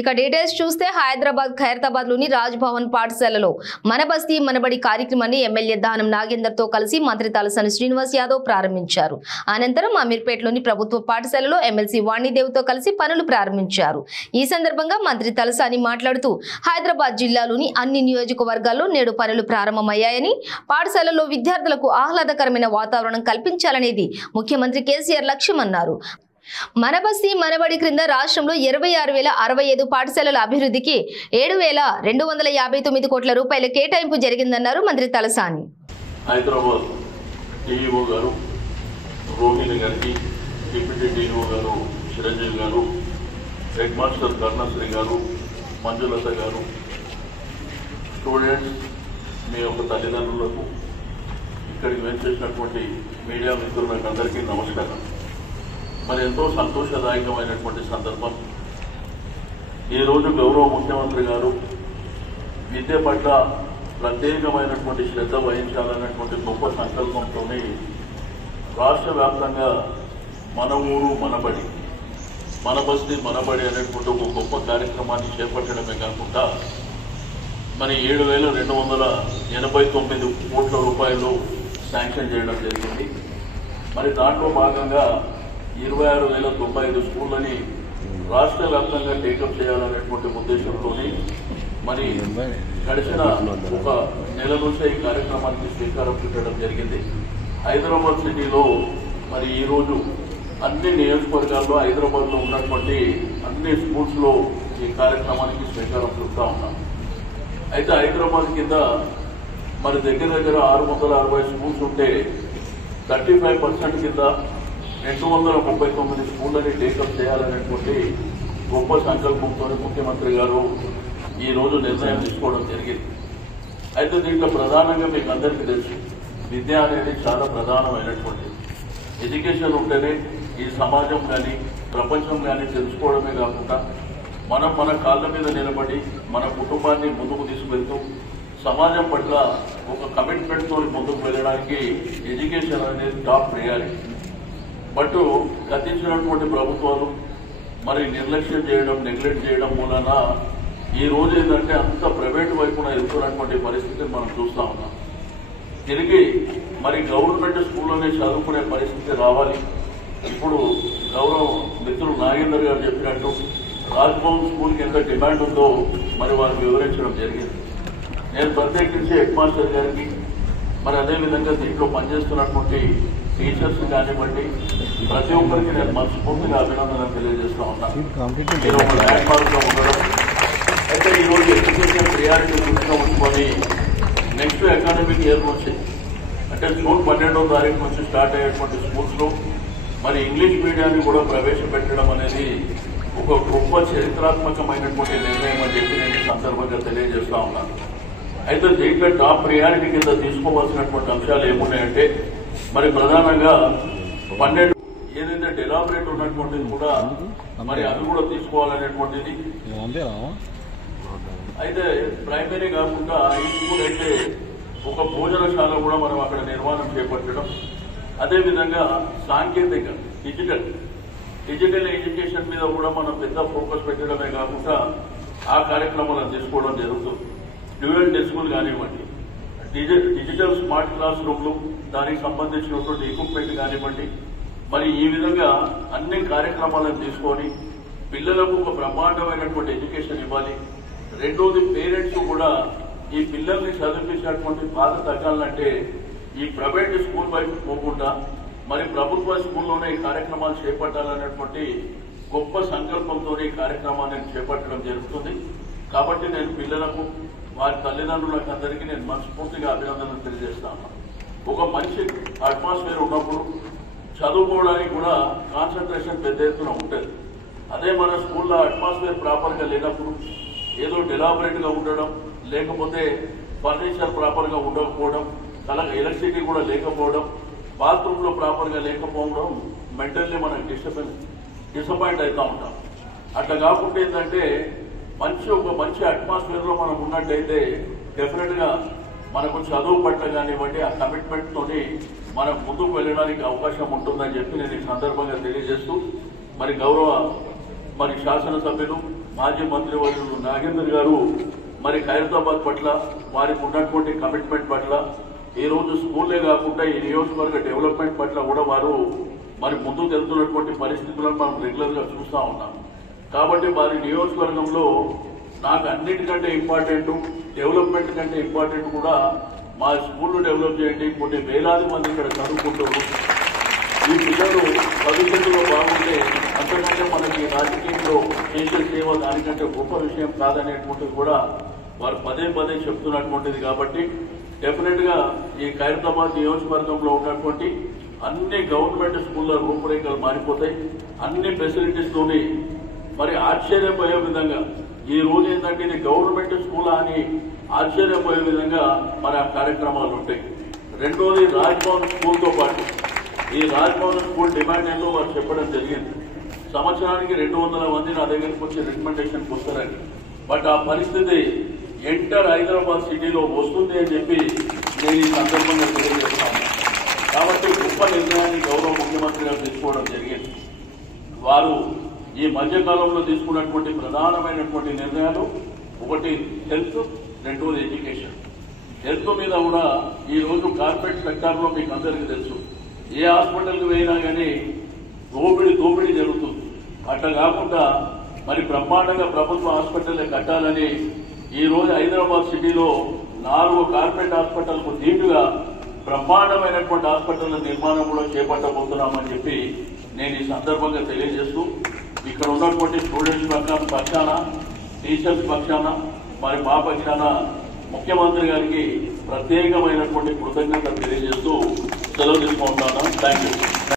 ఇక డీటెయిల్స్ చూస్తే హైదరాబాద్ ఖైరతాబాద్ లోని రాజ్ భవన్ పాఠశాలలో మన బస్తీ మనబడి కార్యక్రమాన్ని ఎమ్మెల్యే దానం నాగేందర్ తో కలిసి మంత్రి తలసాని శ్రీనివాస్ యాదవ్ ప్రారంభించారు. అనంతరం అమీర్పేటలోని ప్రభుత్వ పాఠశాలలో ఎమ్మెల్సీ వాణిదేవ్ తో కలిసి పనులు ప్రారంభించారు. ఈ సందర్భంగా మంత్రి తలసాని మాట్లాడుతూ హైదరాబాద్ జిల్లాలోని అన్ని నియోజకవర్గాల్లో నేడు పనులు ప్రారంభమయ్యాయని, పాఠశాలలో విద్యార్థులకు ఆహ్లాదకరమైన వాతావరణం కల్పించాలనేది ముఖ్యమంత్రి కేసీఆర్ లక్ష్యమన్నారు. మన బస్తీ మనబడి క్రింద రాష్ట్రంలో 26,065 పాఠశాలల అభివృద్ధికి 7,259 కోట్ల రూపాయల కేటాయింపు జరిగిందన్నారు మంత్రి తలసాని. హైదరాబాద్ డిఈఓ గారు రోహిణి గారికి, డిప్యూటీ డిఈఓ గారు చిరంజీవి గారు, హెడ్ మాస్టర్ కర్ణశ్రీ గారు, మంజులత గారు, స్టూడెంట్స్, మీ యొక్క తల్లిదండ్రులకు, ఇక్కడికి వెంచేసినటువంటి మీడియా మిత్రులకు అందరికీ నమస్కారం. మరి ఎంతో సంతోషదాయకమైనటువంటి సందర్భం. ఈరోజు గౌరవ ముఖ్యమంత్రి గారు విద్య పట్ల ప్రత్యేకమైనటువంటి శ్రద్ధ వహించాలన్నటువంటి గొప్ప సంకల్పంతో రాష్ట్ర వ్యాప్తంగా మన ఊరు మనబడి, మన బస్తీ మనబడి అనేటువంటి ఒక గొప్ప కార్యక్రమాన్ని చేపట్టడమే కాకుండా మరి 7,289 కోట్ల రూపాయలు శాంక్షన్ చేయడం జరిగింది. మరి దాంట్లో భాగంగా 26,095 స్కూళ్ళని రాష్ట్ర వ్యాప్తంగా టేకప్ చేయాలనేటువంటి ఉద్దేశంతో మరి గడిచిన ఒక నెల నుంచే ఈ కార్యక్రమానికి శ్రీకారం చుట్టడం జరిగింది. హైదరాబాద్ సిటీలో మరి ఈరోజు అన్ని నియోజకవర్గాల్లో హైదరాబాద్లో ఉన్నటువంటి అన్ని స్కూల్స్లో ఈ కార్యక్రమానికి శ్రీకారం చుట్టా ఉన్నాం. అయితే హైదరాబాద్ కింద మరి దగ్గర 660 స్కూల్స్ ఉంటే 35% కింద 239 స్కూళ్ళని టేకప్ చేయాలనేటువంటి గొప్ప సంకల్పంతో ముఖ్యమంత్రి గారు ఈరోజు నిర్ణయం తీసుకోవడం జరిగింది. అయితే దీంట్లో ప్రధానంగా మీకు అందరికీ తెలుసు, విద్య అనేది చాలా ప్రధానమైనటువంటి. ఎడ్యుకేషన్ ఉంటేనే ఈ సమాజం కానీ ప్రపంచం కానీ తెలుసుకోవడమే కాకుండా మనం మన కాళ్ళ మీద నిలబడి మన కుటుంబాన్ని ముందుకు తీసుకెళ్తూ సమాజం పట్ల ఒక కమిట్మెంట్తో ముందుకు వెళ్ళడానికి ఎడ్యుకేషన్ అనేది టాప్ ప్రయారిటీ. బట్ గతించినటువంటి ప్రభుత్వాలు మరి నిర్లక్ష్యం చేయడం, నెగ్లెక్ట్ చేయడం మూలన ఈ రోజు ఏంటంటే అంత ప్రైవేట్ వైపున వెళ్తున్నటువంటి పరిస్థితిని మనం చూస్తూ ఉన్నాం. తిరిగి మరి గవర్నమెంట్ స్కూల్లోనే చదువుకునే పరిస్థితి రావాలి. ఇప్పుడు గౌరవ మిత్రులు నాగేందర్ గారు చెప్పినట్టు రాజ్భవన్ స్కూల్కి ఎంత డిమాండ్ ఉందో మరి వారు వివరించడం జరిగింది. నేను ప్రత్యేకించి హెడ్ మాస్టర్ గారికి మరి అదేవిధంగా దీంట్లో పనిచేస్తున్నటువంటి టీచర్స్ కానివ్వండి ప్రతి ఒక్కరికి నేను మనస్ఫూర్తిగా అభినందనలు తెలియజేస్తా ఉన్నాను. మీరు ఒక ల్యాండ్ మార్క్గా ఉండడం. అయితే ఈరోజు ఎడ్యుకేషన్ ప్రియారిటీ దృష్టిలో ఉంచుకొని నెక్స్ట్ అకాడమిక్ ఇయర్ నుంచి అంటే జూన్ 12వ తారీఖు నుంచి స్టార్ట్ అయ్యేటువంటి స్కూల్స్లో మరి ఇంగ్లీష్ మీడియాన్ని కూడా ప్రవేశపెట్టడం అనేది ఒక గొప్ప చరిత్రాత్మకమైనటువంటి నిర్ణయం అని చెప్పి నేను ఈ సందర్భంగా తెలియజేస్తా ఉన్నాను. అయితే దీంట్లో టాప్ ప్రియారిటీ కింద తీసుకోవాల్సినటువంటి అంశాలు ఏమున్నాయంటే మరి ప్రధానంగా 12 ఏదైతే డెలాబరేట్ ఉన్నటువంటిది కూడా మరి అది కూడా తీసుకోవాలనేటువంటిది. అయితే ప్రైమరీ కాకుండా ఈ స్కూల్ అయితే ఒక భోజనశాల కూడా మనం అక్కడ నిర్మాణం చేపట్టడం, అదేవిధంగా సాంకేతిక డిజిటల్ ఎడ్యుకేషన్ మీద కూడా మనం పెద్ద ఫోకస్ పెట్టడమే కాకుండా ఆ కార్యక్రమాలను తీసుకోవడం జరుగుతుంది. డ్యూయల్ డెస్కులు కానివ్వండి, డిజిటల్ స్మార్ట్ క్లాస్ రూమ్లు, దానికి సంబంధించినటువంటి ఎక్విప్మెంట్ కానివ్వండి, మరి ఈ విధంగా అన్ని కార్యక్రమాలను తీసుకొని పిల్లలకు ఒక బ్రహ్మాండమైనటువంటి ఎడ్యుకేషన్ ఇవ్వాలి. రెండోది పేరెంట్స్ కూడా ఈ పిల్లల్ని చదివించినటువంటి బాధ తగ్గాలంటే ఈ ప్రైవేట్ స్కూల్ వైపు పోకుండా మరి ప్రభుత్వ స్కూల్లోనే ఈ కార్యక్రమాలు చేపట్టాలనేటువంటి గొప్ప సంకల్పంతో ఈ కార్యక్రమాన్ని చేపట్టడం జరుగుతుంది. కాబట్టి నేను పిల్లలకు వారి తల్లిదండ్రులకు అందరికీ నేను మనస్ఫూర్తిగా అభినందనలు తెలియజేస్తాను. ఒక మంచి అట్మాస్ఫియర్ ఉన్నప్పుడు చదువుకోవడానికి కూడా కాన్సన్ట్రేషన్ పెద్ద ఎత్తున ఉంటుంది. అదే మన స్కూల్లో అట్మాస్ఫియర్ ప్రాపర్గా లేనప్పుడు ఏదో డెలాబరేట్గా ఉండడం, లేకపోతే ఫర్నిచర్ ప్రాపర్గా ఉండకపోవడం, ఎలక్ట్రిసిటీ కూడా లేకపోవడం, బాత్రూంలో ప్రాపర్గా లేకపోవడం మెంటల్లీ మనకు డిసప్పాయింట్ అవుతూ ఉంటాం. అట్లా కాకుండా ఏంటంటే ఒక మంచి అట్మాస్ఫియర్లో మనం ఉన్నట్టయితే డెఫినెట్గా మనకు చదువు పట్ల కానివ్వండి ఆ కమిట్మెంట్తో మనం ముందుకు వెళ్ళడానికి అవకాశం ఉంటుందని చెప్పి నేను ఈ సందర్భంగా తెలియజేస్తూ మరి గౌరవ శాసనసభ్యులు మాజీ మంత్రివర్యులు నాగేందర్ గారు మరి ఖైరతాబాద్ పట్ల వారికి ఉన్నటువంటి కమిట్మెంట్ పట్ల ఈ రోజు స్కూల్లే కాకుండా ఈ నియోజకవర్గ డెవలప్మెంట్ పట్ల కూడా వారు మరి ముందుకు వెళ్తున్నటువంటి పరిస్థితులను మనం రెగ్యులర్ గా చూస్తా ఉన్నాం. కాబట్టి వారి నియోజకవర్గంలో నాకు అన్నిటికంటే ఇంపార్టెంట్, డెవలప్మెంట్ కంటే ఇంపార్టెంట్ కూడా మా స్కూల్ డెవలప్ చేయండి. కొన్ని వేలాది మంది ఇక్కడ చదువుకుంటారు. ఈ పిల్లలు భవిష్యత్తులో బాగుంటే అంతకంటే మనకి రాజకీయంలో చేసే సేవ దానికంటే గొప్ప విషయం కాదనేటువంటిది కూడా వారు పదే పదే చెప్తున్నటువంటిది. కాబట్టి డెఫినెట్ గా ఈ ఖైరతాబాద్ నియోజకవర్గంలో ఉన్నటువంటి అన్ని గవర్నమెంట్ స్కూళ్ల రూపురేఖలు మారిపోతాయి. అన్ని ఫెసిలిటీస్ తోని మరి ఆశ్చర్యపోయే విధంగా ఈ రోజు ఏంటంటే ఇది గవర్నమెంట్ స్కూల్ అని ఆశ్చర్యపోయే విధంగా మరి ఆ కార్యక్రమాలు ఉంటాయి. రెండోది రాజ్భవన్ స్కూల్తో పాటు ఈ రాజ్భవన్ స్కూల్ డిమాండ్ ఏంటో వారు చెప్పడం జరిగింది. సంవత్సరానికి 200 మంది నా దగ్గరికి వచ్చి రికమెండేషన్ వస్తారని. బట్ ఆ పరిస్థితి ఎంటర్ హైదరాబాద్ సిటీలో వస్తుంది అని చెప్పి నేను ఈ సందర్భంగా తెలియజేస్తాను. కాబట్టి గొప్ప నిర్ణయాన్ని గౌరవ ముఖ్యమంత్రి గారు తీసుకోవడం జరిగింది. వారు ఈ మధ్యకాలంలో తీసుకున్నటువంటి ప్రధానమైనటువంటి నిర్ణయాలు ఒకటి హెల్త్, రెండోది ఎడ్యుకేషన్. హెల్త్ మీద కూడా ఈ రోజు కార్పొరేట్ సెక్టార్లో మీకు అందరికీ తెలుసు, ఏ హాస్పిటల్కి పోయినా కానీ దోపిడీ జరుగుతుంది. అట్లా కాకుండా మరి బ్రహ్మాండంగా ప్రభుత్వ హాస్పిటల్ కట్టాలని ఈ రోజు హైదరాబాద్ సిటీలో 4 కార్పొరేట్ హాస్పిటల్కు దీటుగా బ్రహ్మాండమైనటువంటి హాస్పిటల్ నిర్మాణం కూడా చేపట్టబోతున్నామని చెప్పి నేను ఈ సందర్భంగా తెలియజేస్తూ ఇక్కడ ఉన్నటువంటి స్టూడెంట్స్ పక్షాన, టీచర్స్ పక్షాన, మరి మా పక్షాన ముఖ్యమంత్రి గారికి ప్రత్యేకమైనటువంటి కృతజ్ఞతలు తెలియజేస్తూ సెలవు తీసుకుంటున్నాను. Thank you.